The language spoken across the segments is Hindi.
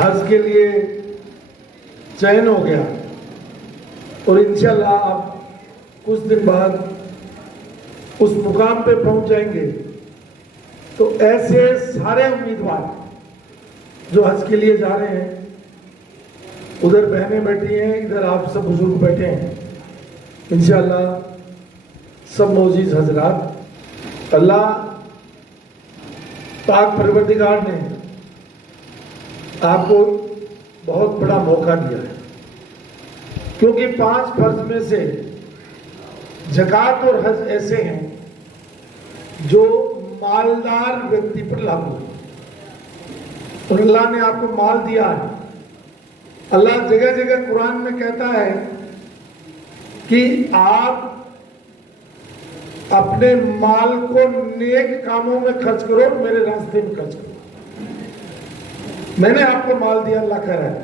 हज के लिए चयन हो गया और इंशाल्लाह आप कुछ दिन बाद उस मुकाम पे पहुंच जाएंगे, तो ऐसे सारे उम्मीदवार जो हज के लिए जा रहे हैं, उधर बहनें बैठी हैं, इधर आप सब बुजुर्ग बैठे हैं, इंशाल्लाह सब मौजूद हजरात, अल्लाह पाक परवरदिगार ने आपको बहुत बड़ा मौका दिया है, क्योंकि 5 फर्ज में से ज़कात और हज ऐसे हैं जो मालदार व्यक्ति पर लागू है। और अल्लाह ने आपको माल दिया है। अल्लाह जगह जगह कुरान में कहता है कि आप अपने माल को नेक कामों में खर्च करो, मेरे रास्ते में खर्च करो। मैंने आपको माल दिया, अल्लाह कह रहा है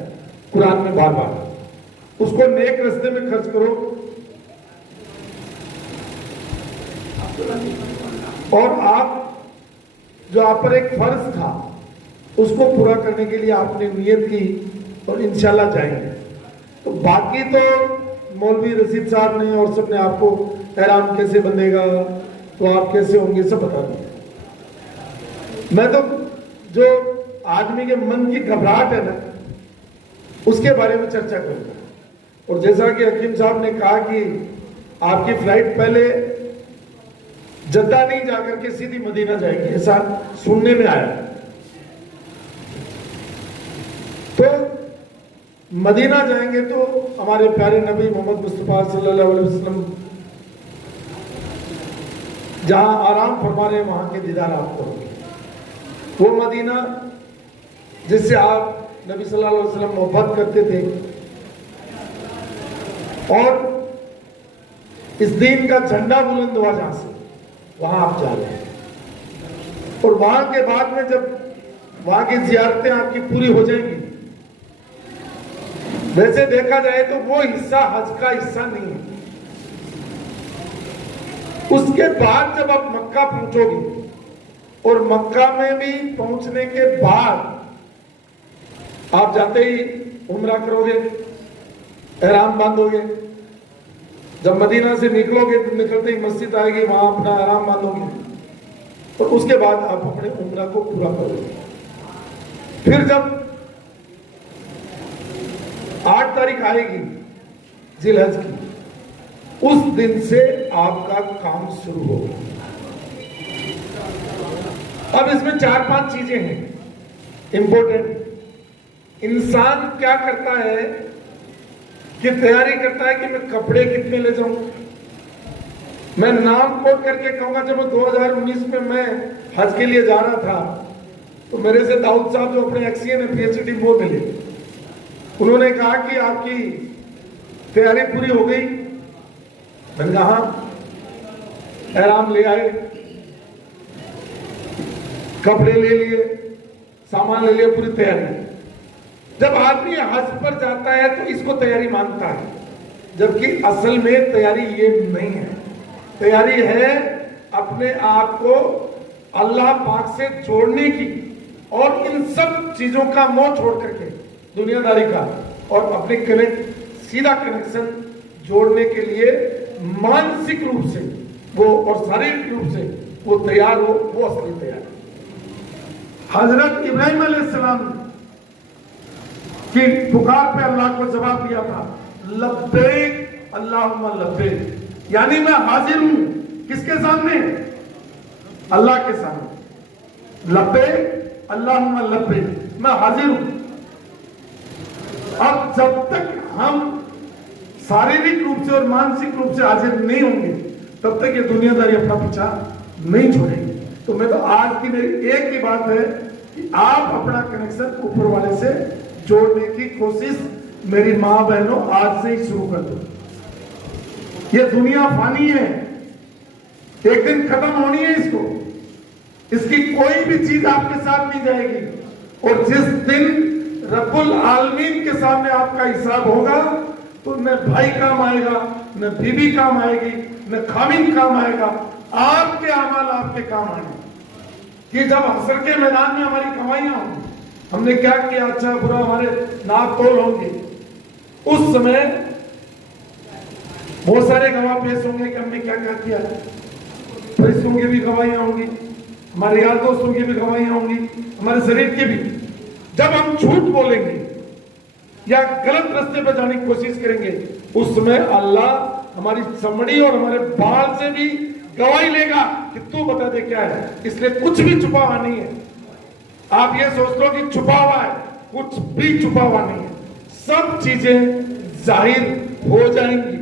कुरान में बार बार, उसको नेक रास्ते में खर्च करो। और आप जो आप पर एक फर्ज था उसको पूरा करने के लिए आपने नियत की और इंशाल्लाह जाएंगे। तो बाकी तो मौलवी रशीद साहब ने और सबने आपको एहराम कैसे बंधेगा, तो आप कैसे होंगे, सब बता दिया। मैं तो जो आदमी के मन की घबराहट है ना, उसके बारे में चर्चा करूंगा। और जैसा कि हकीम साहब ने कहा कि आपकी फ्लाइट पहले जद्दा नहीं जाकर के सीधी मदीना जाएगी, ऐसा सुनने में आया। तो मदीना जाएंगे तो हमारे प्यारे नबी मोहम्मद मुस्तफा सल्लल्लाहु अलैहि वसल्लम जहां आराम फरमा रहे हैं, वहां के दीदार आपको होंगे। वो मदीना जिससे आप नबी सल्लल्लाहु अलैहि वसल्लम मोहब्बत करते थे, और इस दीन का झंडा बुलंद हुआ जहां से, वहां आप जा रहे हैं। और वहां के बाद में जब वहां की जियारतें आपकी पूरी हो जाएंगी, वैसे देखा जाए तो वो हिस्सा हज का हिस्सा नहीं है। उसके बाद जब आप मक्का पहुंचोगे, और मक्का में भी पहुंचने के बाद आप जाते ही उम्रा करोगे, एहराम बांधोगे। जब मदीना से निकलोगे तो निकलते ही मस्जिद आएगी, वहां अपना आराम बांधोगे, और उसके बाद आप अपने उम्रा को पूरा करोगे। फिर जब 8 तारीख आएगी जिलहज की, उस दिन से आपका काम शुरू होगा। अब इसमें 4-5 चीजें हैं इंपॉर्टेंट। इंसान क्या करता है कि तैयारी करता है कि मैं कपड़े कितने ले जाऊं। मैं नाम कोट करके कहूंगा, जब 2019 में मैं हज के लिए जा रहा था, तो मेरे से दाऊद साहब जो अपने एक्सीएन है पीएचडी वो मिले। उन्होंने कहा कि आपकी तैयारी पूरी हो गई। मैंने कहा हाँ। एहराम ले आए, कपड़े ले लिए, सामान ले लिया, पूरी तैयारी। जब आदमी हज पर जाता है तो इसको तैयारी मानता है, जबकि असल में तैयारी ये नहीं है। तैयारी है अपने आप को अल्लाह पाक से जोड़ने की, और इन सब चीजों का मोह छोड़ करके दुनियादारी का, और अपने सीधा कनेक्शन जोड़ने के लिए मानसिक रूप से वो और शारीरिक रूप से वो तैयार हो, वो असली तैयार। हजरत इब्राहिम अलैहिस्सलाम की पुकार पे अल्लाह को जवाब दिया था, लब्बैक अल्लाहुम्मा लब्बैक, यानी मैं हाजिर हूं। किसके सामने? अल्लाह के सामने। लब्बैक अल्लाहुम्मा लब्बैक, मैं हाजिर हूं। अब जब तक हम शारीरिक रूप से और मानसिक रूप से हाजिर नहीं होंगे, तब तक ये दुनियादारी अपना पीछा नहीं छोड़ेगी। तो मैं तो आज की मेरी एक ही बात है कि आप अपना कनेक्शन ऊपर वाले से जोड़ने की कोशिश मेरी मां बहनों आज से ही शुरू कर दो। ये दुनिया फानी है, एक दिन खत्म होनी है इसको। इसकी कोई भी चीज आपके साथ नहीं जाएगी। और जिस दिन रब्बुल आलमीन के सामने आपका हिसाब होगा, तो न भाई काम आएगा, न बीबी काम आएगी, न खामिन काम आएगा, आपके अमाल आपके काम आएंगे। कि जब हसर के मैदान में हमारी कमाइयां होंगी, हमने क्या किया अच्छा बुरा, हमारे नाक तोल होंगे। उस समय बहुत सारे गवाह पेश होंगे कि हमने क्या क्या किया। फरिश्तों की भी गवाहियां होंगी, हमारे यार दोस्तों की भी गवाहियां होंगी, हमारे शरीर की भी। जब हम झूठ बोलेंगे या गलत रास्ते पर जाने की कोशिश करेंगे, उस समय अल्लाह हमारी चमड़ी और हमारे बाल से भी गवाही लेगा कि तू बता दे क्या है। इसलिए कुछ भी छुपा हुआ नहीं है। आप ये सोच लो कि छुपा हुआ है, कुछ भी छुपा हुआ नहीं है। सब चीजें जाहिर हो जाएंगी।